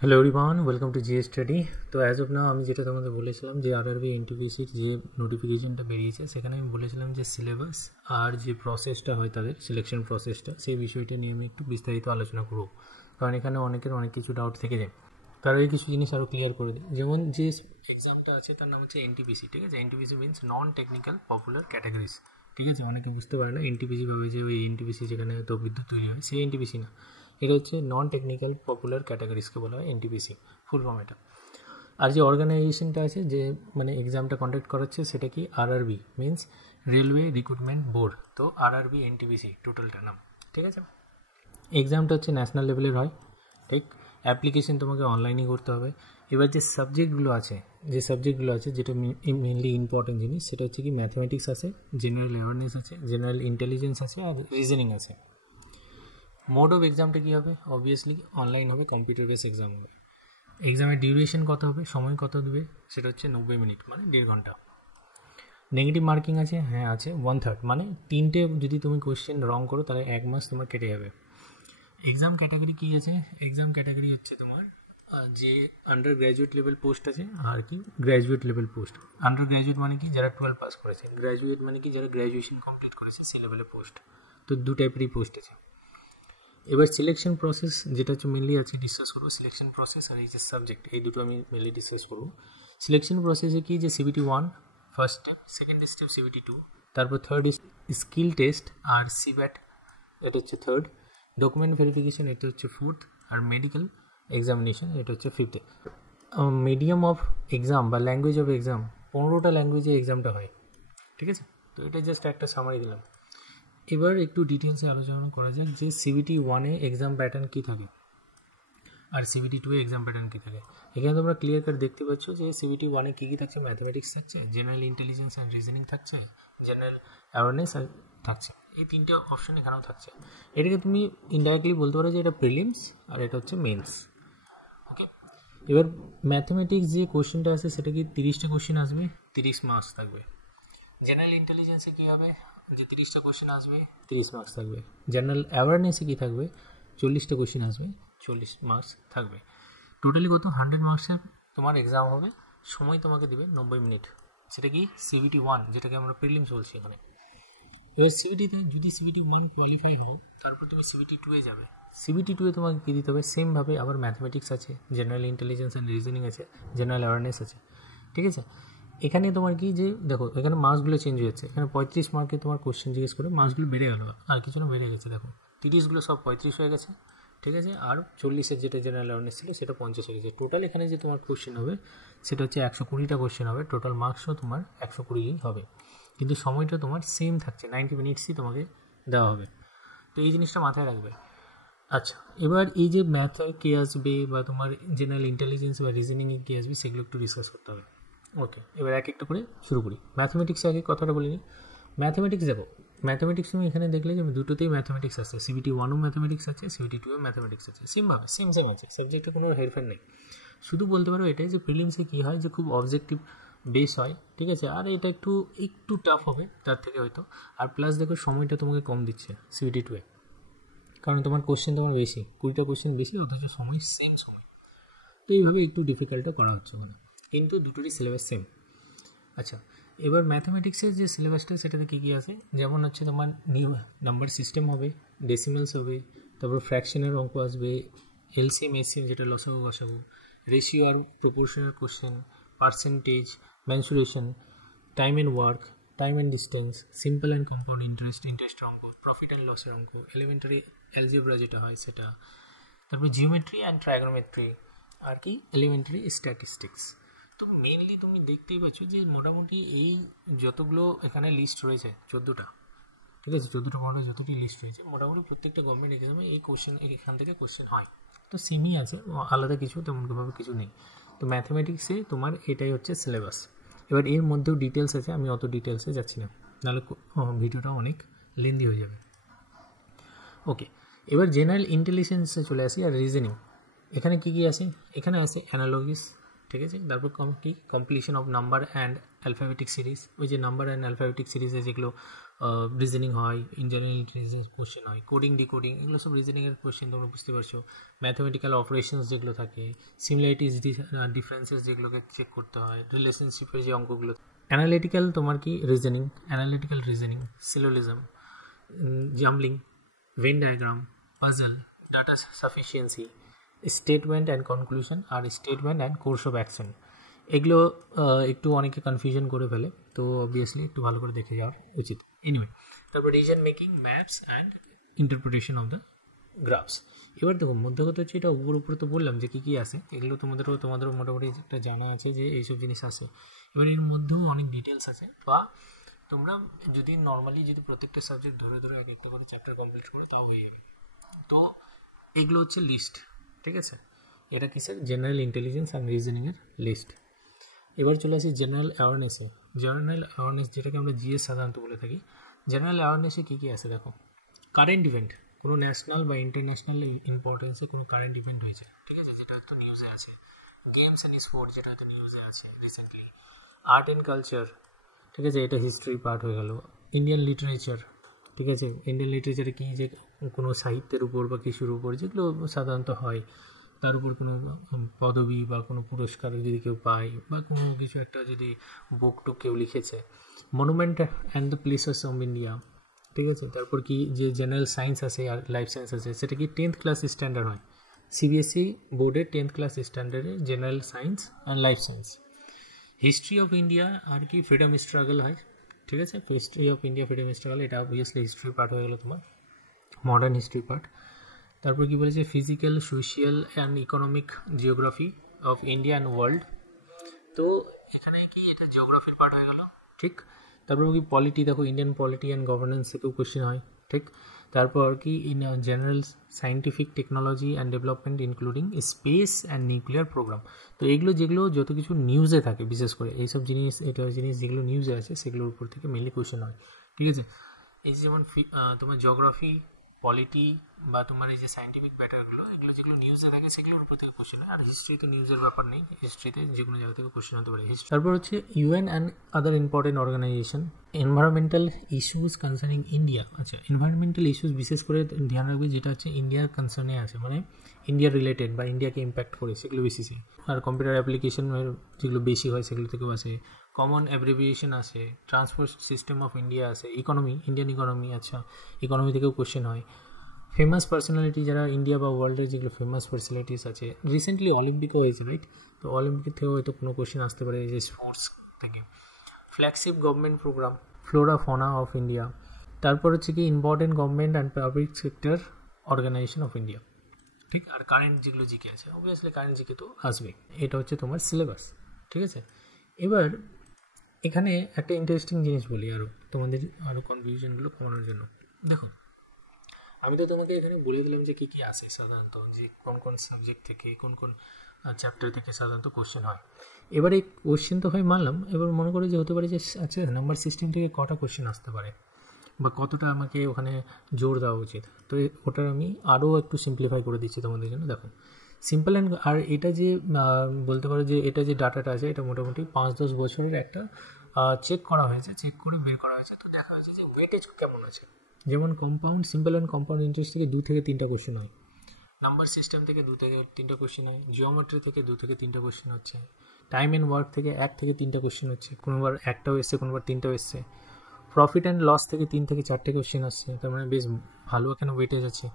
Hello everyone, welcome to GS study. তো as of নাও আমি যেটা তোমাদের বলেছিলাম যে আরআরবি এনটিপিসির যে নোটিফিকেশনটা বেরিয়েছে সেখানে আমি বলেছিলাম যে সিলেবাস আর যে প্রসেসটা হয় তাদের সিলেকশন প্রসেসটা সেই বিষয়টা নিয়ে আমি একটু বিস্তারিত আলোচনা করব, কারণ এখানে অনেকের অনেক কিছু ডাউট থেকে যায়। তারা এই কিছু জিনিস আরও ক্লিয়ার করে দিই। যেমন যে এক্সামটা আছে তার নাম হচ্ছে এনটিপিসি, ঠিক আছে। NTPC means non technical popular categories, ঠিক আছে। অনেকে বুঝতে পারে না এনটিপিসি ভাবে যে ওই এনটিপিসি যেখানে তো বিদ্যুৎ তৈরি হয় সেই এনটিপিসি না, এটা হচ্ছে নন টেকনিক্যাল পপুলার ক্যাটাগরিজকে বলা হয় এনটিপিসি, ফুল ফর্ম এটা। আর যে অর্গানাইজেশনটা আছে যে মানে এক্সামটা কন্ডাক্ট করাচ্ছে সেটা কি RRB means railway recruitment board. তো আরআরবি এনটিপিসি টোটালটা নাম, ঠিক আছে। এক্সামটা হচ্ছে ন্যাশনাল লেভেলের হয়, ঠিক। অ্যাপ্লিকেশন তোমাকে অনলাইনেই করতে হবে। এবার যে সাবজেক্টগুলো আছে যেটা মেনলি ইম্পর্টেন্ট জিনিস সেটা হচ্ছে কি ম্যাথমেটিক্স আছে, জেনারেল অ্যাওয়ারনেস আছে, জেনারেল ইন্টেলিজেন্স আছে আর রিজনিং আছে। মোড অফ এক্সামটা কী হবে? অবভিয়াসলি অনলাইন হবে, কম্পিউটার বেস এক্সাম হবে। এক্সামের ডিউরেশন কত হবে, সময় কত দেবে? সেটা হচ্ছে 90 মিনিট, মানে 1.5 ঘন্টা। নেগেটিভ মার্কিং আছে, হ্যাঁ আছে 1/3, মানে 3টে যদি তুমি কোয়েশ্চেন রং করো তাহলে 1 মাস তোমার কেটে যাবে। এক্সাম ক্যাটাগরি কী আছে? এক্সাম ক্যাটাগরি হচ্ছে তোমার যে আন্ডার গ্র্যাজুয়েট লেভেল পোস্ট আছে আর কি graduate level post. Under graduate মানে কি যারা 12 পাস করেছে, গ্র্যাজুয়েট মানে কি যারা গ্র্যাজুয়েশন কমপ্লিট করেছে সে লেভেলের পোস্ট। তো দু টাইপেরই পোস্ট আছে। এবার সিলেকশন প্রসেস যেটা হচ্ছে মেনলি আছে ডিসকাস করবো, সিলেকশন প্রসেস আর এই যে সাবজেক্ট, এই দুটো আমি মেনলি ডিসকাস করবো। সিলেকশন প্রসেসে কি যে CBT 1 first step, second step CBT 2, তারপর থার্ড স্কিল টেস্ট আর সিব্যাট, এটা হচ্ছে থার্ড। ডকুমেন্ট ভেরিফিকেশন এটা হচ্ছে ফোর্থ, আর মেডিকেল এক্সামিনেশন এটা হচ্ছে ফিফথে। মিডিয়াম অফ এক্সাম বা ল্যাঙ্গুয়েজ অফ এক্সাম 15টা ল্যাঙ্গুয়েজে এক্সামটা হয়, ঠিক আছে। তো এটা জাস্ট একটা সামারি দিলাম। এবার একটু ডিটেলসে আলোচনা করা যাক যে সিবিটি 1-এ এক্সাম প্যাটার্ন কী থাকে আর সিবিটি 2-এ এক্সাম প্যাটার্ন কী থাকে। এখানে তোমরা ক্লিয়ার কাট দেখতে পাচ্ছ যে সিবিটি 1-এ কী কী থাকছে, ম্যাথমেটিক্স থাকছে, জেনারেল ইন্টেলিজেন্স অ্যান্ড রিজনিং থাকছে, জেনারেল অ্যাওয়ারনেস থাকছে, এই 3টে অপশন এখানেও থাকছে। এটাকে তুমি ইনডাইরেক্টলি বলতে পারো যে এটা প্রিলিমস আর এটা হচ্ছে মেন্স, ওকে। এবার ম্যাথমেটিক্স যে কোশ্চেনটা আছে সেটা কি 30টা কোশ্চেন আসবে, 30 মার্কস থাকবে। জেনারেল ইন্টেলিজেন্সে কী হবে, যে 30টা কোশ্চেন আসবে 30 মার্কস থাকবে। জেনারেল অ্যাওয়ারনেসে কী থাকবে, 40টা কোশ্চেন আসবে 40 মার্কস থাকবে। টোটালি কত 100 মার্কসের তোমার এক্সাম হবে। সময় তোমাকে দেবে 90 মিনিট। সেটা কি সিবিটি 1, যেটাকে আমরা প্রিলিমস বলছি এখানে। এবার সিবিটিতে যদি সিবিটি 1 কোয়ালিফাই হও তারপর তুমি সিবিটি 2-এ যাবে। সিবিটি 2-এ তোমাকে কী দিতে হবে, সেমভাবে আবার ম্যাথমেটিক্স আছে, জেনারেল ইন্টেলিজেন্স অ্যান্ড রিজনিং আছে, জেনারেল অ্যাওয়ারনেস আছে, ঠিক আছে। এখানে তোমার কি যে দেখো এখানে মার্কসগুলো চেঞ্জ হয়ে যাচ্ছে। এখানে 35 মার্কে তোমার কোশ্চেন জিজ্ঞেস করে মার্কসগুলো বেড়ে গেল, আর কিছু না বেড়ে গেছে। দেখো 30গুলো সব 35 হয়ে গেছে, ঠিক আছে। আর 40-এর যেটা জেনারেল অ্যাওয়ারনেস ছিল সেটা 50 হয়ে গেছে। টোটাল এখানে যে তোমার কোশ্চেন হবে সেটা হচ্ছে 120টা কোশ্চেন হবে। টোটাল মার্কসও তোমার 120ই হবে, কিন্তু সময়টা তোমার সেম থাকছে, 90 মিনিটসই তোমাকে দেওয়া হবে। তো এই জিনিসটা মাথায় রাখবে। আচ্ছা, এবার এই যে ম্যাথে কে আসবে বা তোমার জেনারেল ইন্টেলিজেন্স বা রিজনিংয়ে কে আসবে সেগুলো একটু ডিসকাস করতে হবে, ওকে। এবার এক একটা করে শুরু করি। ম্যাথমেটিক্সে আগে কথাটা বলিনি। ম্যাথমেটিক্স দেখো, ম্যাথমেটিক্স তুমি এখানে দেখলে যে দুটোতেই ম্যাথমেটিক্স আছে, সিবিটি 1-ও ম্যাথমেটিক্স আছে, সিবিটি 2-এও ম্যাথমেটিক্স আছে, সেমভাবে সেম আছে, সাবজেক্টে কোনো হেরফের নেই। শুধু বলতে পারো এটাই যে প্রিলিমসে কী হয় যে খুব অবজেক্টিভ বেস হয়, ঠিক আছে। আর এটা একটু টাফ হবে তার থেকে হয়তো। আর প্লাস দেখো সময়টা তোমাকে কম দিচ্ছে সিবিটি 2-এ, কারণ তোমার কোশ্চেন তোমার বেশি, 20টা কোশ্চেন বেশি, অথচ সময় সেম সময়। তো এইভাবে একটু ডিফিকাল্টও করা হচ্ছে ওখানে, কিন্তু দুটোরই সিলেবাস সেম। আচ্ছা, এবার ম্যাথমেটিক্সের যে সিলেবাসটা সেটাতে কী কী আছে, যেমন হচ্ছে তোমার নিউ নাম্বার সিস্টেম হবে, ডেসিমেলস হবে, তারপর ফ্র্যাকশনের অঙ্ক আসবে, এলসিএম এসিএম যেটা লসাগু গসাগু, রেশিও আর proportional question, percentage, mensuration, time and work, time and distance, simple and compound ইন্টারেস্টের অঙ্ক, প্রফিট অ্যান্ড লসের অঙ্ক, এলিমেন্টারি অ্যালজেব্রা যেটা হয় সেটা, তারপর জিওমেট্রি অ্যান্ড ট্রাইগোনোমেট্রি, আর কি এলিমেন্টারি স্ট্যাটিস্টিক্স। তো মেনলি তুমি দেখতেই পাচ্ছ যে মোটামুটি এই যতগুলো এখানে লিস্ট রয়েছে 14টা, ঠিক আছে, 14টা পড়ার যতটি লিস্ট রয়েছে মোটামুটি প্রত্যেকটা গভর্নমেন্ট এক্সামে এই কোশ্চেন এখান থেকে কোশ্চেন হয়। তো সেমই আছে, আলাদা কিছু তেমনভাবে কিছু নেই। তো ম্যাথমেটিক্সে তোমার এটাই হচ্ছে সিলেবাস। এবার এর মধ্যেও ডিটেলস আছে, আমি অত ডিটেলসে যাচ্ছি না, নাহলে ভিডিওটা অনেক লেন্দি হয়ে যাবে, ওকে। এবার জেনারেল ইন্টেলিজেন্সে চলে আসি আর রিজনিং। এখানে কী কী আছে, এখানে আছে অ্যানালগিস, ঠিক আছে। তারপর কি completion of number and alphabetic series, ওই যে নাম্বার অ্যান্ড অ্যালফাবেটিক সিরিজে যেগুলো রিজনিং হয়, ইন জেনারেল ইন্টেলিজেন্স কোশ্চেন হয়, কোডিং ডিকোডিং, এগুলো সব রিজনিংয়ের কোশ্চেন, তোমরা বুঝতে পারছো। ম্যাথমেটিক্যাল অপারেশনস যেগুলো থাকে, সিমিলারিটিস ডিফারেন্সেস যেগুলোকে চেক করতে হয়, রিলেশনশিপের যে অঙ্কগুলো, অ্যানালিটিক্যাল তোমার কি reasoning, analytical reasoning, syllogism, jumbling, Venn diagram, puzzle, data sufficiency, statement and conclusion আর statement and course of action. এগুলো একটু অনেকে কনফিউশন করে ফেলে, তো অবভিয়াসলি একটু ভালো করে দেখে যাওয়া উচিত। এনিওয়ে, তারপর reason making, maps and interpretation of the graphs. এবার দেখো মধ্যগত হচ্ছে, এটা উপরে তো বললাম যে কী কী আছে, এগুলো তোমাদেরও মোটামুটি একটা জানা আছে যে এইসব জিনিস আছে। এবার এর মধ্যেও অনেক ডিটেলস আছে, বা তোমরা যদি নর্মালি যদি প্রত্যেকটা সাবজেক্ট ধরে ধরে এক একটা করে চ্যাপ্টার কমপ্লিট করো তাও হয়ে যাবে। তো এগুলো হচ্ছে লিস্ট, ঠিক আছে। এটা কিসের? জেনারেল ইন্টেলিজেন্স অ্যান্ড রিজনিংয়ের লিস্ট। এবার চলে আসি জেনারেল অ্যাওয়ারনেসে। জেনারেল অ্যাওয়ারনেস যেটাকে আমরা জিএস সাধারণত বলে থাকি। জেনারেল অ্যাওয়ারনেসে কী কী আছে দেখো, কারেন্ট ইভেন্ট, কোনো ন্যাশনাল বা ইন্টারন্যাশনাল ইম্পর্টেন্সে কোনো কারেন্ট ইভেন্ট হয়েছে, ঠিক আছে, যেটা হয়তো নিউজে আছে। গেমস অ্যান্ড স্পোর্টস, যেটা হয়তো নিউজে আছে রিসেন্টলি। আর্ট অ্যান্ড কালচার, ঠিক আছে, এটা হিস্ট্রি পার্ট হয়ে গেল। ইন্ডিয়ান লিটারেচার, ঠিক আছে, ইন্ডিয়ান লিটারেচারে কী যে কোনো সাহিত্যের উপর বা কিছুর উপর যেগুলো সাধারণত হয়, তার উপর কোনো পদবি বা কোনো পুরস্কার যদি কেউ পায়, বা কোনো কিছু একটা যদি বুক টুক কেউ লিখেছে। Monument and the places of India, ঠিক আছে। তারপর কি যে জেনারেল সায়েন্স আছে আর লাইফ সায়েন্স আছে, সেটা কি 10th ক্লাস স্ট্যান্ডার্ড হয়, সিবিএসই বোর্ডে 10th ক্লাস স্ট্যান্ডার্ডে general science and life science. History of India আর কি ফ্রিডম স্ট্রাগল হয়, ঠিক আছে। History of India freedom struggle, এটা অবভিয়াসলি হিস্ট্রি পার্ট হয়ে গেলো তোমার, মডার্ন হিস্ট্রি পার্ট। তারপর কি বলেছে, physical, social and economic geography of India and world. তো এখানে কি এটা জিওগ্রাফির পার্ট হয়ে গেল, ঠিক। তারপর কি পলিটি, দেখো ইন্ডিয়ান পলিটি অ্যান্ড গভর্নেন্স থেকেও কোশ্চেন হয়, ঠিক। তারপর কি in general scientific technology and development including space and nuclear programme. তো এগুলো যেগুলো যত কিছু নিউজে থাকে, বিশেষ করে এইসব জিনিস, এটা জিনিস যেগুলো নিউজে আছে সেগুলোর উপর থেকে মেনলি কোশ্চেন হয়, ঠিক আছে। এই যেমন তোমার জিওগ্রাফি, পলিটি বা তোমার এই যে সায়েন্টিফিক ব্যাটারগুলো, এগুলো যেগুলো নিউজে থাকে সেগুলোর উপর থেকে কোশ্চেন হয়। আর হিস্ট্রিতে নিউজের ব্যাপার নেই, হিস্ট্রিতে যে কোনো জায়গা থেকে কোশ্চেন হতে পারে। তারপর হচ্ছে UN and other important organisation, environmental issues concerning India. আচ্ছা, এনভায়রনমেন্টাল ইস্যুস বিশেষ করে ধ্যান রাখবে যেটা হচ্ছে ইন্ডিয়ার কনসার্নে আছে, মানে ইন্ডিয়া রিলেটেড বা ইন্ডিয়াকে ইম্প্যাক্ট করে, সেগুলো বেশি। আর কম্পিউটার অ্যাপ্লিকেশনের যেগুলো বেশি হয় সেগুলো থেকেও আছে। কমন অ্যাব্রিভিয়েশন আছে, ট্রান্সপোর্ট সিস্টেম অফ ইন্ডিয়া আছে, ইকোনমি, ইন্ডিয়ান ইকোনমি, আচ্ছা, ইকোনমি থেকেও কোশ্চেন হয়। ফেমাস পার্সোনালিটি, যারা ইন্ডিয়া বা ওয়ার্ল্ডের যেগুলো ফেমাস পার্সোনালিটিস আছে, রিসেন্টলি অলিম্পিকও হয়েছে, রাইট, তো অলিম্পিক থেকেও হয়তো কোনো কোশ্চেন আসতে পারে যে স্পোর্টস থেকে। Flagship government programme, flora fauna of India. তারপর হচ্ছে কি important government and public sector organisation of India, ঠিক। আর কারেন্ট যেগুলো জিকে আছে, অবভিয়াসলি কারেন্ট জিকে তো আসবে। এটা হচ্ছে তোমার সিলেবাস, ঠিক আছে। এবার এখানে একটা ইন্টারেস্টিং জিনিস বলি আরও, তোমাদের আরও কনফিউশনগুলো কমানোর জন্য। দেখো, আমি তো তোমাকে এখানে বলে দিলাম যে কী কী আসে সাধারণত, যে কোন কোন সাবজেক্ট থেকে, কোন কোন চ্যাপ্টার থেকে সাধারণত কোশ্চেন হয়। এবার এই কোশ্চেন তো হয় মানলাম, এবার মনে করে যে হতে পারে যে আচ্ছা নাম্বার সিস্টেম থেকে কটা কোশ্চেন আসতে পারে বা কতটা আমাকে ওখানে জোর দেওয়া উচিত। তো ওটার আমি আরও একটু সিম্পলিফাই করে দিচ্ছি তোমাদের জন্য। দেখো, সিম্পল অ্যান্ড, আর এটা যে বলতে পারো যে এটা যে ডাটাটা আছে, এটা মোটামুটি 5-10 বছরের একটা চেক করা হয়েছে, চেক করে বের করা হয়েছে। তো দেখা হয়েছে যে ওয়েটেজ কেমন আছে। যেমন compound, simple and compound interest থেকে 2 থেকে 3টা কোশ্চেন হয়, নাম্বার সিস্টেম থেকে 2 থেকে 3টা কোশ্চেন হয়, জিওমেট্রি থেকে 2 থেকে 3টা কোশ্চেন হচ্ছে, টাইম অ্যান্ড ওয়ার্ক থেকে 1 থেকে 3টা কোশ্চেন হচ্ছে, কোনোবার একটাও এসছে, কোনোবার 3টাও এসছে। প্রফিট অ্যান্ড লস থেকে 3 থেকে 4টে কোশ্চেন আসছে, তার মানে বেশ ভালো এখানে ওয়েটেজ আছে।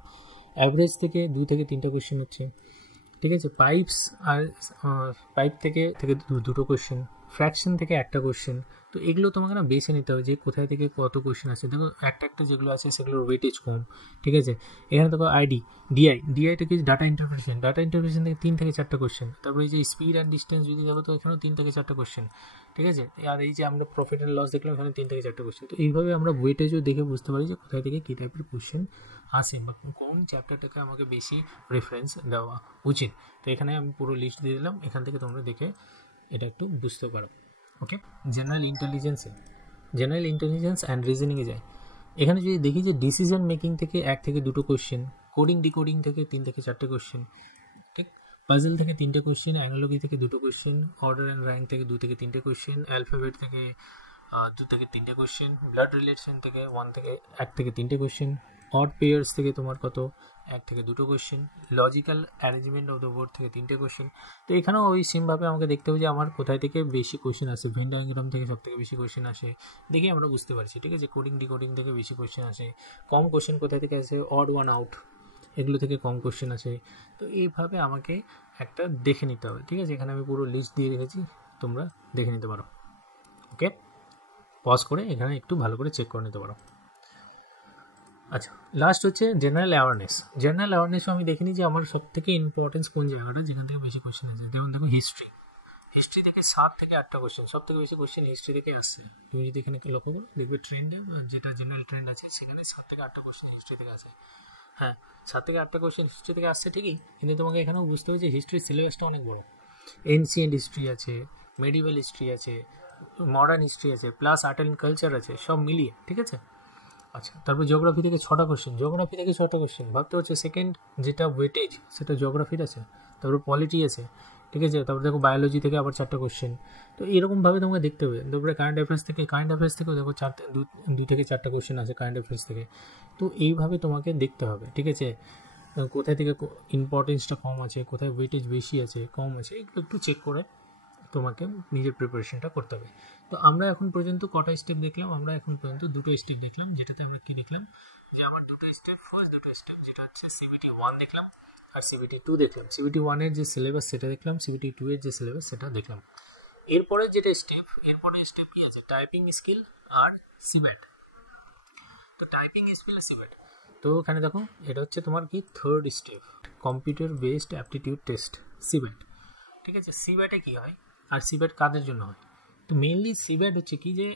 অ্যাভারেজ থেকে 2 থেকে 3টা কোশ্চেন হচ্ছে, ঠিক আছে। পাইপস আর পাইপ থেকে 2টো কোশ্চেন, ফ্র্যাকশন থেকে 1টা কোশ্চেন। তো এগুলো তোমাকে না বেছে নিতে হবে যে কোথায় থেকে কত কোশ্চেন আছে। দেখো একটা যেগুলো আছে সেগুলোর ওয়েটেজ কম, ঠিক আছে। এখানে দেখো ডিআই থেকে ডাটা ইন্টারপ্রিটেশন থেকে 3 থেকে 4টা কোশ্চেন। তারপরে এই যে স্পিড অ্যান্ড ডিস্টেন্স যদি দেখো, তো এখানেও 3 থেকে 4টা কোশ্চেন, ঠিক আছে। আর এই যে আমরা প্রফিট অ্যান্ড লস দেখলাম, এখানে 3 থেকে 4টা কোশ্চেন। তো এইভাবে আমরা ওয়েটেজও দেখে বুঝতে পারি যে কোথায় থেকে কী টাইপের কোশ্চেন আসে বা কোন চ্যাপ্টারটাকে আমাকে বেশি রেফারেন্স দেওয়া উচিত। তো এখানে আমি পুরো লিস্ট দিয়ে দিলাম, এখান থেকে তোমরা দেখে এটা একটু বুঝতে পারো। ওকে, জেনারেল ইন্টেলিজেন্স অ্যান্ড রিজনিংয়ে যায়। এখানে যদি দেখি যে ডিসিশন মেকিং থেকে 1 থেকে 2টো কোশ্চেন, কোডিং ডিকোডিং থেকে 3 থেকে 4টে কোশ্চেন, ঠিক। পাজল থেকে 3টে কোশ্চেন, অ্যানালজি থেকে 2টো কোশ্চেন, অর্ডার অ্যান্ড র্যাঙ্ক থেকে 2 থেকে 3টে কোশ্চেন, অ্যালফাবেট থেকে 2 থেকে 3টে কোশ্চেন, ব্লাড রিলেশন থেকে 1 থেকে 3টে কোশ্চেন, অড পেয়ার্স থেকে তোমার কত 1 থেকে 2টো question, logical arrangement of the word থেকে 3টে কোশ্চেন। তো এখানেও ওই সেমভাবে আমাকে দেখতে হবে যে আমার কোথায় থেকে বেশি কোশ্চেন আসে। ভেন ডায়াগ্রাম থেকে সব থেকে বেশি কোশ্চেন আসে, দেখে আমরা বুঝতে পারছি, ঠিক আছে। কোডিং ডিকোডিং থেকে বেশি কোশ্চেন আসে, কম কোশ্চেন কোথায় থেকে আসে, অড ওয়ান আউট এগুলো থেকে কম কোশ্চেন আসে। তো এইভাবে আমাকে একটা দেখে নিতে হবে, ঠিক আছে। এখানে আমি পুরো লিস্ট দিয়ে রেখেছি, তোমরা দেখে নিতে পারো। ওকে, পজ করে এখানে একটু ভালো করে চেক করে নিতে পারো। আচ্ছা, লাস্ট হচ্ছে জেনারেল অ্যাওয়ারনেস। জেনারেল অ্যাওয়ারনেসও আমি দেখিনি যে আমার সব থেকে ইম্পর্টেন্স কোন জায়গাটা, যেখান থেকে বেশি কোশ্চেন আছে। যেমন দেখো হিস্ট্রি থেকে 7 থেকে 8টা কোশ্চেন, সব থেকে বেশি কোশ্চেন হিস্ট্রি থেকে আসছে। তুমি যদি এখানে লক্ষ্য করো দেখবে ট্রেন্ডে যেটা জেনারেল ট্রেন্ড আছে সেখানে 7 থেকে 8টা কোশ্চেন হিস্ট্রি থেকে আসে। হ্যাঁ, 7 থেকে 8টা কোশ্চেন হিস্ট্রি থেকে আসছে ঠিকই, কিন্তু তোমাকে এখানেও বুঝতে হবে যে হিস্ট্রির সিলেবাসটা অনেক বড়। এনসিয়েন্ট হিস্ট্রি আছে, মেডিভেল হিস্ট্রি আছে, মডার্ন হিস্ট্রি আছে, প্লাস আর্ট অ্যান্ড কালচার আছে, সব মিলিয়ে, ঠিক আছে। আচ্ছা, তারপর জিওগ্রাফি থেকে 6টা কোশ্চেন, জিওগ্রাফি থেকে 6টা কোশ্চেন ভাবতে হচ্ছে। সেকেন্ড যেটা ওয়েটেজ সেটা জিওগ্রাফির আছে, তারপর পলিটি আছে, ঠিক আছে। তারপর দেখো বায়োলজি থেকে আবার 4টা কোশ্চেন। তো এরকমভাবে তোমাকে দেখতে হবে। তারপরে কারেন্ট অ্যাফেয়ার্স থেকেও দেখো 2 থেকে 4টা কোশ্চেন আছে কারেন্ট অ্যাফেয়ার্স থেকে। তো এইভাবে তোমাকে দেখতে হবে, ঠিক আছে। কোথায় থেকে ইম্পর্টেন্সটা কম আছে, কোথায় ওয়েটেজ বেশি আছে কম আছে, এগুলো একটু চেক করে তোমাকে নিজের প্রিপারেশনটা করতে হবে। তো আমরা এখন পর্যন্ত কটা স্টেপ দেখলাম? আমরা এখন পর্যন্ত 2টো স্টেপ দেখলাম, যেটাতে আমরা কি দেখলাম যে আমার 2টো স্টেপ, ফার্স্ট 2টো স্টেপ যেটা হচ্ছে CBT 1 দেখলাম আর CBT 2 দেখলাম। CBT 1 এর যে সিলেবাস সেটা দেখলাম, CBT 2 এর যে সিলেবাস সেটা দেখলাম। এরপরে স্টেপ কি আছে? টাইপিং স্কিল আর সিব্যাট। তো টাইপিং স্কিল আর সিব্যাট, তো এখানে দেখো এটা হচ্ছে তোমার কি third step, computer based aptitude test, CBAT, ঠিক আছে। সিব্যাটে কি হয় আর সিব্যাট কাদের জন্য হয়? তো মেইনলি সিব্যাট হচ্ছে কি, যে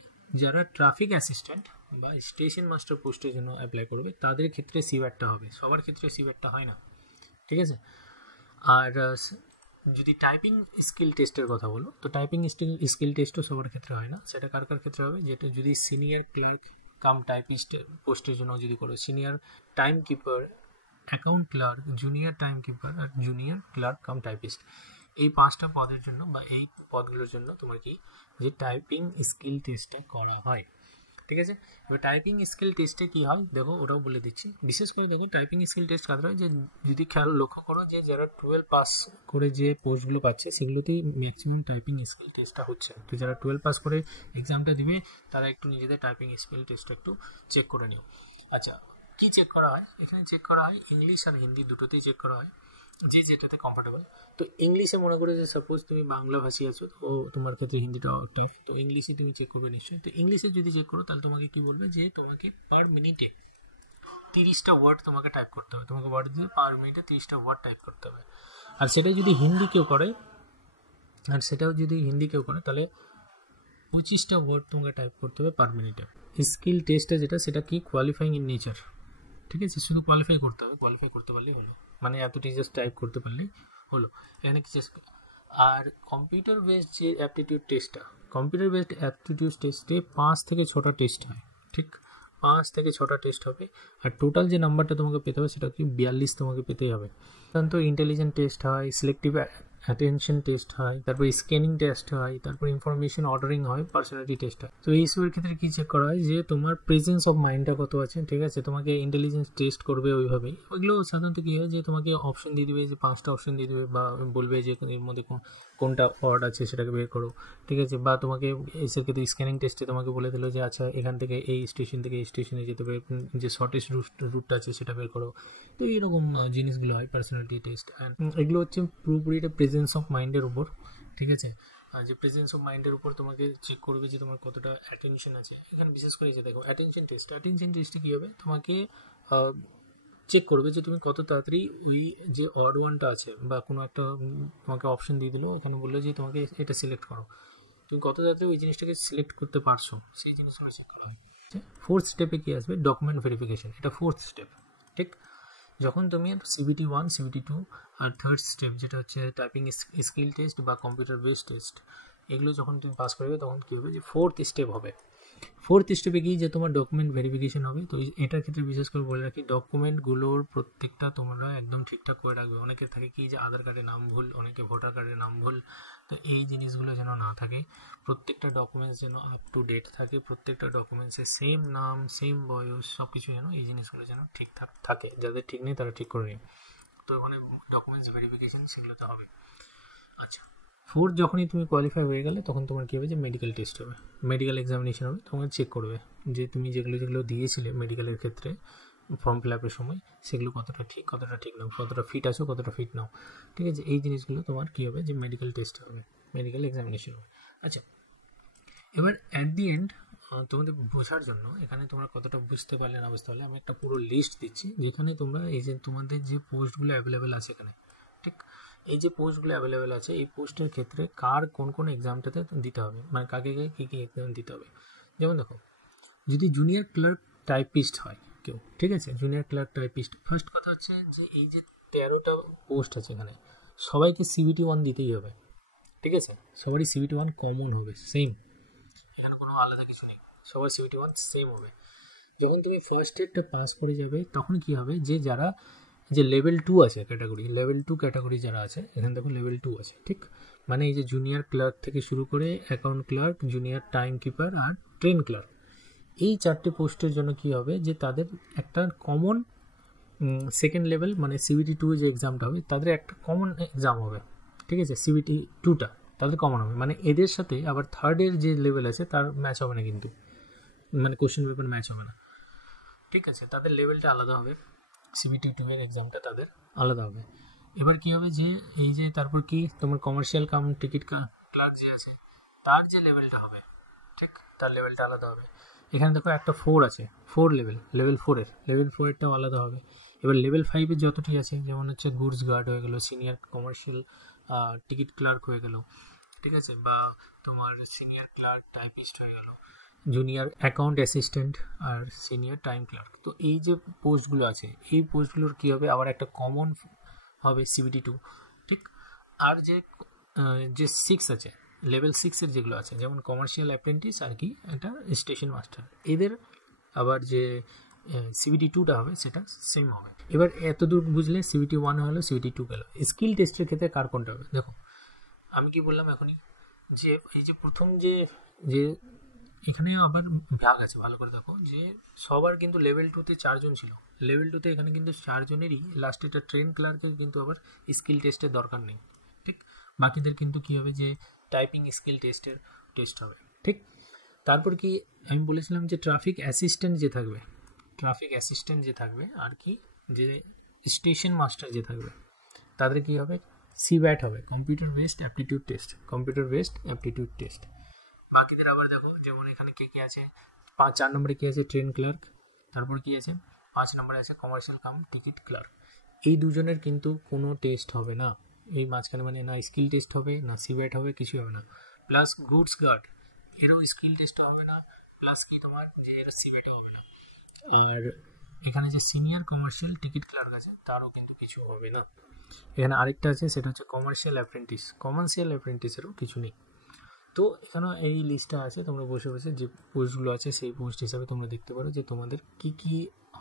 যারা ট্রাফিক অ্যাসিস্ট্যান্ট বা স্টেশন মাস্টার পোস্টের জন্য অ্যাপ্লাই করবে তাদের ক্ষেত্রে সিব্যাটটা হবে, সবার ক্ষেত্রে সিব্যাটটা হয় না, ঠিক আছে। আর যদি টাইপিং স্কিল টেস্টের কথা বলো, তো টাইপিং স্কিল টেস্টও সবার ক্ষেত্রে হয় না। সেটা কার কার ক্ষেত্রে হবে? যেটা যদি সিনিয়র ক্লার্ক কাম টাইপিস্ট পোস্টের জন্য যদি করো, senior time keeper, account clerk, junior time keeper আর জুনিয়র ক্লার্ক কাম টাইপিস্ট, এই 5টা পদের জন্য বা এই পদগুলোর জন্য তোমার কি যে টাইপিং স্কিল টেস্টটা করা হয়, ঠিক আছে। এবার টাইপিং স্কিল টেস্টে কী হয় দেখো, ওটাও বলে দিচ্ছি। বিশেষ করে দেখো টাইপিং স্কিল টেস্ট কাদের হয়, যে যদি খেয়াল লক্ষ্য করো যে যারা 12 পাস করে যে পোস্টগুলো পাচ্ছে সেগুলোতেই ম্যাক্সিমাম টাইপিং স্কিল টেস্টটা হচ্ছে। তো যারা 12 পাস করে এক্সামটা দিবে তারা একটু নিজেদের টাইপিং স্কিল টেস্টটা একটু চেক করে নিও। আচ্ছা, কী চেক করা হয়? এখানে চেক করা হয় ইংলিশ আর হিন্দি দুটোতেই চেক করা হয়, যে যেটাতে কমফর্টেবল। তো ইংলিশে মনে করে যে সাপোজ তুমি বাংলা ভাষী আছো, তো তোমার ক্ষেত্রে হিন্দিটা টাফ, তো ইংলিশে তুমি চেক করবে নিশ্চয়ই। তো ইংলিশে যদি চেক করো তাহলে তোমাকে কি বলবে, যে তোমাকে পার মিনিটে 30টা ওয়ার্ড তোমাকে টাইপ করতে হবে। তোমাকে ওয়ার্ড দিয়ে পার মিনিটে 30টা ওয়ার্ড টাইপ করতে হবে। আর সেটাই যদি হিন্দি কেউ করে তাহলে 25টা ওয়ার্ড তোমাকে টাইপ করতে হবে পার মিনিটে। স্কিল টেস্টে যেটা, সেটা কি কোয়ালিফাইং ইন নেচার, ঠিক আছে। শুধু কোয়ালিফাই করতে হবে, কোয়ালিফাই করতে পারলেই হলো, মানে এতটি জাস্ট টাইপ করতে পারলেই হলো, এখানে কিছু। আর কম্পিউটার বেসড যে অ্যাপটিটিউড টেস্টটা, কম্পিউটার বেসড অ্যাপটিটিউড টেস্টে 5 থেকে 6টা টেস্ট হয়, ঠিক 5 থেকে 6টা টেস্ট হবে। আর টোটাল যে নাম্বারটা তোমাকে পেতে হবে সেটা কি 42 তোমাকে পেতেই হবে। সাধারণত ইন্টেলিজেন্ট টেস্ট হয়, সিলেক্টিভ অ্যাটেনশন টেস্ট হয়, তারপর স্ক্যানিং টেস্ট হয়, তারপর ইনফরমেশন অর্ডারিং হয়, পার্সোনালিটি টেস্ট হয়। তো এইসবের ক্ষেত্রে কী চেক করা হয়, যে তোমার প্রেজেন্স অফ মাইন্ডটা কত আছে, ঠিক আছে। তোমাকে ইন্টেলিজেন্স টেস্ট করবে ওইভাবেই। ওইগুলো সাধারণত কী হয়, যে তোমাকে অপশন দিয়ে দেবে, যে 5টা অপশন দিয়ে দেবে, বা বলবে যে এর মধ্যে কোনটা ওয়ার্ড আছে সেটাকে বের করো, ঠিক আছে। বা তোমাকে এসের ক্ষেত্রে স্ক্যানিং টেস্টে তোমাকে বলে দিল যে আচ্ছা এখান থেকে এই স্টেশন থেকে এই স্টেশনে যেতে হবে, যে শর্টেস্ট রুটটা আছে সেটা বের করো। তো এইরকম জিনিসগুলো হয় পার্সোনালিটি টেস্ট। অ্যান্ড এগুলো হচ্ছে পুরোপুরি এটা প্রেজেন্স অফ মাইন্ডের উপর, ঠিক আছে। যে প্রেজেন্স অফ মাইন্ডের উপর তোমাকে চেক করবে যে তোমার কতটা অ্যাটেনশন আছে। এখানে বিশেষ করে যে দেখো অ্যাটেনশন টেস্টে কী হবে, তোমাকে চেক করবে যে তুমি কত তাড়াতাড়ি ওই যে অড ওয়ানটা আছে বা কোনো একটা তোমাকে অপশন দিয়ে দিল, ওখানে বললো যে তোমাকে এটা সিলেক্ট করো, তুমি কত তাড়াতাড়ি ওই জিনিসটাকে সিলেক্ট করতে পারছো, সেই জিনিসটা চেক করা হয়। 4th স্টেপে কী আসবে, ডকুমেন্ট ভেরিফিকেশন, এটা 4th স্টেপ, ঠিক। যখন তুমি CBT 1, CBT 2 আর 3rd স্টেপ যেটা হচ্ছে টাইপিং স্কিল টেস্ট বা কম্পিউটার বেসড টেস্ট, এগুলো যখন তুমি পাস করবে তখন কী হবে, যে 4th স্টেপ হবে। ফোর্থ স্টেপে গিয়ে যে তোমার ডকুমেন্ট ভেরিফিকেশন হবে। তো এটার ক্ষেত্রে বিশেষ করে বলে রাখি, ডকুমেন্টগুলোর প্রত্যেকটা তোমরা একদম ঠিকঠাক করে রাখবে। অনেকের থাকে কি যে আধার কার্ডের নাম ভুল, অনেকে ভোটার কার্ডের নাম ভুল, তো এই জিনিসগুলো যেন না থাকে। প্রত্যেকটা ডকুমেন্টস যেন আপ টু ডেট থাকে, প্রত্যেকটা ডকুমেন্টসে সেম নাম, সেম বয়স, সব কিছু যেন, এই জিনিসগুলো যেন ঠিকঠাক থাকে। যাদের ঠিক নেই তারা ঠিক করে নিন। তো ওখানে ডকুমেন্টস ভেরিফিকেশন সেগুলোতে হবে। আচ্ছা, ফোর্থ যখনই তুমি কোয়ালিফাই হয়ে গেলে তখন তোমার কী হবে যে মেডিকেল টেস্ট হবে, মেডিকেল এক্সামিনেশন হবে। তোমাকে চেক করবে যে তুমি যেগুলো দিয়েছিলে মেডিকেলের ক্ষেত্রে ফর্ম ফিল আপের সময়, সেগুলো কতটা ঠিক নাও, কতটা ফিট আছো, কতটা ফিট নাও। ঠিক আছে, এই জিনিসগুলো তোমার কী হবে যে মেডিকেল টেস্ট হবে, মেডিকেল এক্সামিনেশন হবে। আচ্ছা, এবার অ্যাট দি এন্ড তোমাদের বোঝার জন্য এখানে তোমরা কতটা বুঝতে পারলে না বুঝতে পারলে আমি একটা পুরো লিস্ট দিচ্ছি, যেখানে তোমরা এই যে তোমাদের যে পোস্টগুলো অ্যাভেলেবেল আছে এখানে, ঠিক, এই যে পোস্টগুলো অ্যাভেলেবেল আছে এই পোস্টের ক্ষেত্রে কার কোন এক্সামটাতে দিতে হবে, মানে কাকে কী এক্সাম দিতে হবে। যেমন দেখো, যদি জুনিয়র ক্লার্ক টাইপিস্ট হয় কেউ, ঠিক আছে, জুনিয়র ক্লার্ক টাইপিস্ট, ফার্স্ট কথা হচ্ছে যে এই যে 13টা পোস্ট আছে এখানে সবাইকে CBT 1 দিতেই হবে। ঠিক আছে, সবারই CBT 1 কমন হবে, সেম, এখানে কোনো আলাদা কিছু নেই, সবার CBT 1 সেম হবে। যখন তুমি ফার্স্ট ইয়ারটা পাস করে যাবে তখন কি হবে যে যারা যে লেভেল 2 আছে ক্যাটাগরি, লেভেল 2 ক্যাটাগরি যারা আছে এখানে দেখো লেভেল 2 আছে, ঠিক, মানে এই যে জুনিয়র ক্লার্ক থেকে শুরু করে account clerk, junior time keeper আর ট্রেন ক্লার্ক, এই 4টে পোস্টের জন্য কি হবে যে তাদের একটা কমন সেকেন্ড লেভেল মানে CBT 2 যে এক্সামটা হবে তাদের একটা কমন এক্সাম হবে। ঠিক আছে, CBT 2টা তাদের কমন হবে, মানে এদের সাথে আবার থার্ডের যে লেভেল আছে তার ম্যাচ হবে না কিন্তু, মানে কোশ্চেন পেপার ম্যাচ হবে না। ঠিক আছে, তাদের লেভেলটা আলাদা হবে, CBT 2 এর এক্সামটা তাদের আলাদা হবে। এবার কি হবে যে এই যে তারপর কি তোমার কমার্শিয়াল কাম টিকিট ক্লার্ক যে আছে তার যে লেভেলটা হবে, ঠিক, তার লেভেলটা আলাদা হবে। এখানে দেখো একটা 4 আছে, 4 লেভেল 4এরটাও আলাদা হবে। এবার লেভেল 5-এর যতটি আছে যেমন হচ্ছে গুডস গার্ড হয়ে গেল, সিনিয়র কমার্শিয়াল টিকিট ক্লার্ক হয়ে গেল, ঠিক আছে, বা তোমার সিনিয়র ক্লার্ক টাইপিস্ট হয়ে গেল, জুনিয়র অ্যাকাউন্ট অ্যাসিস্ট্যান্ট আর সিনিয়র টাইম ক্লার্ক। তো এই যে পোস্টগুলো আছে এই পোস্টগুলোর কী হবে আবার একটা কমন হবে CBT 2, ঠিক। আর যে 6 আছে লেভেল 6-এর যেগুলো আছে যেমন কমার্শিয়াল অ্যাপ্রেন্টিস আর কি একটা স্টেশন মাস্টার, এদের আবার যে CBT 2টা হবে সেটা সেম হবে। এবার এতদূর বুঝলে CBT 1 হলো, CBT 2 গেল। স্কিল টেস্টের ক্ষেত্রে কার কোনটা হবে দেখো, আমি কি বললাম এখনই যে এই যে প্রথম যে এখানে আবার ভাগ আছে, ভালো করে দেখো যে সবার কিন্তু লেভেল 2-তে 4 জন ছিল, লেভেল 2-তে এখানে কিন্তু 4 জনেরই লাস্টে একটা ট্রেন ক্লার্কের কিন্তু আবার স্কিল টেস্টের দরকার নেই, ঠিক। বাকিদের কিন্তু কী হবে যে টাইপিং স্কিল টেস্ট হবে, ঠিক। তারপর কি আমি বলেছিলাম যে ট্রাফিক অ্যাসিস্ট্যান্ট যে থাকবে আর কি যে স্টেশন মাস্টার যে থাকবে তাদের কি হবে CBAT হবে, কম্পিউটার বেসড অ্যাপটিটিউড টেস্ট। বাকিদের আবার দেখো যেমন এখানে কে আছে 4 নম্বরে কি আছে ট্রেন ক্লার্ক, তারপর কি আছে 5 নম্বরে আছে কমার্শিয়াল কাম টিকিট ক্লার্ক। এই দুজনের কিন্তু কোনো টেস্ট হবে না এই মাঝখানে, মানে না স্কিল টেস্ট হবে না CBAT হবে, কিছুই হবে না। প্লাস গুডস গার্ড এরও স্কিল টেস্ট হবে না, প্লাস কি তোমার যে এর CBAT হবে না। আর এখানে যে সিনিয়র কমার্শিয়াল টিকিট ক্লার্ক আছে তারও কিন্তু কিছু হবে না। এখানে আরেকটা আছে সেটা হচ্ছে কমার্শিয়াল অ্যাপ্রেন্টিসেরও কিছু নেই। তো এখানে এই লিস্টটা আছে, তোমরা বসে যে পোস্টগুলো আছে সেই পোস্ট হিসাবে তোমরা দেখতে পারো যে তোমাদের কি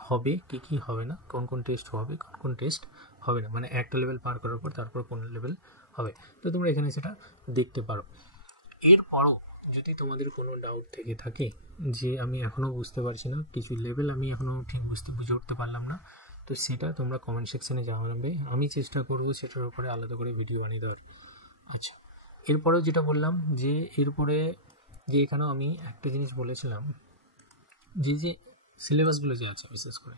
হবে কি হবে না, কোন টেস্ট হবে কোন টেস্ট হবে না, মানে একটা লেভেল পার করার পর তারপর কোন লেভেল হবে, তো তোমরা এখানে সেটা দেখতে পারো। এরপরও যদি তোমাদের কোনো ডাউট থেকে থাকে যে আমি এখনও বুঝতে পারছি না, কিছু লেভেল আমি এখনও ঠিক বুঝে উঠতে পারলাম না, তো সেটা তোমরা কমেন্ট সেকশানে জানাবে, আমি চেষ্টা করবো সেটার উপরে আলাদা করে ভিডিও বানিয়ে দেওয়ার। আচ্ছা, এরপরেও যেটা বললাম যে এরপরে যে এখানেও আমি একটা জিনিস বলেছিলাম যে সিলেবাসগুলো যে আছে, বিশেষ করে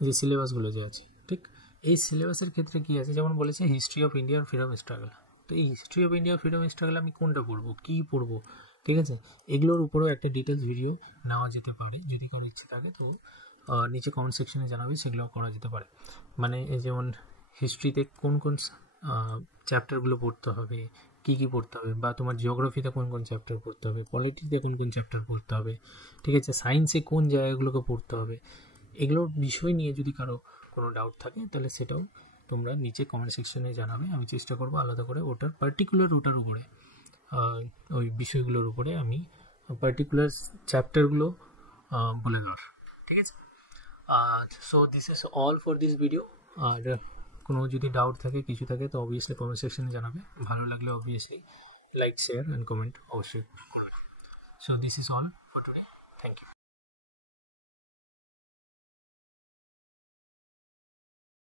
যে সিলেবাসগুলো যে আছে, ঠিক, এই সিলেবাসের ক্ষেত্রে কী আছে যেমন বলেছে হিস্ট্রি অফ ইন্ডিয়ার ফ্রিডম স্ট্রাগল। তো এই হিস্ট্রি অফ ইন্ডিয়ার ফ্রিডম স্ট্রাগল আমি কোনটা পড়বো, কী পড়বো, ঠিক আছে, এগুলোর উপরেও একটা ডিটেলস ভিডিও নেওয়া যেতে পারে, যদি কারো ইচ্ছে থাকে তো নিচে কমেন্ট সেকশনে জানাবে, সেগুলো করা যেতে পারে। মানে যেমন হিস্ট্রিতে কোন চ্যাপ্টারগুলো পড়তে হবে, কী পড়তে হবে, বা তোমার জিওগ্রাফিতে কোন চ্যাপ্টার পড়তে হবে, পলিটিক্সে কোন চ্যাপ্টার পড়তে হবে, ঠিক আছে, সায়েন্সে কোন জায়গাগুলোকে পড়তে হবে, এগুলোর বিষয় নিয়ে যদি কারো কোনো ডাউট থাকে তাহলে সেটাও তোমরা নিচে কমেন্ট সেকশনে জানাবে, আমি চেষ্টা করবো আলাদা করে ওটার উপরে ওই বিষয়গুলোর উপরে আমি পার্টিকুলার চ্যাপ্টারগুলো বলে দেওয়ার, ঠিক আছে। So this is all for this video. আর কোনো যদি ডাউট থাকে কিছু থাকে তো অবভিয়াসলি কমেন্ট সেকশনে জানাবে, ভালো লাগলে obviously like share and comment অবশ্যই। So this is all.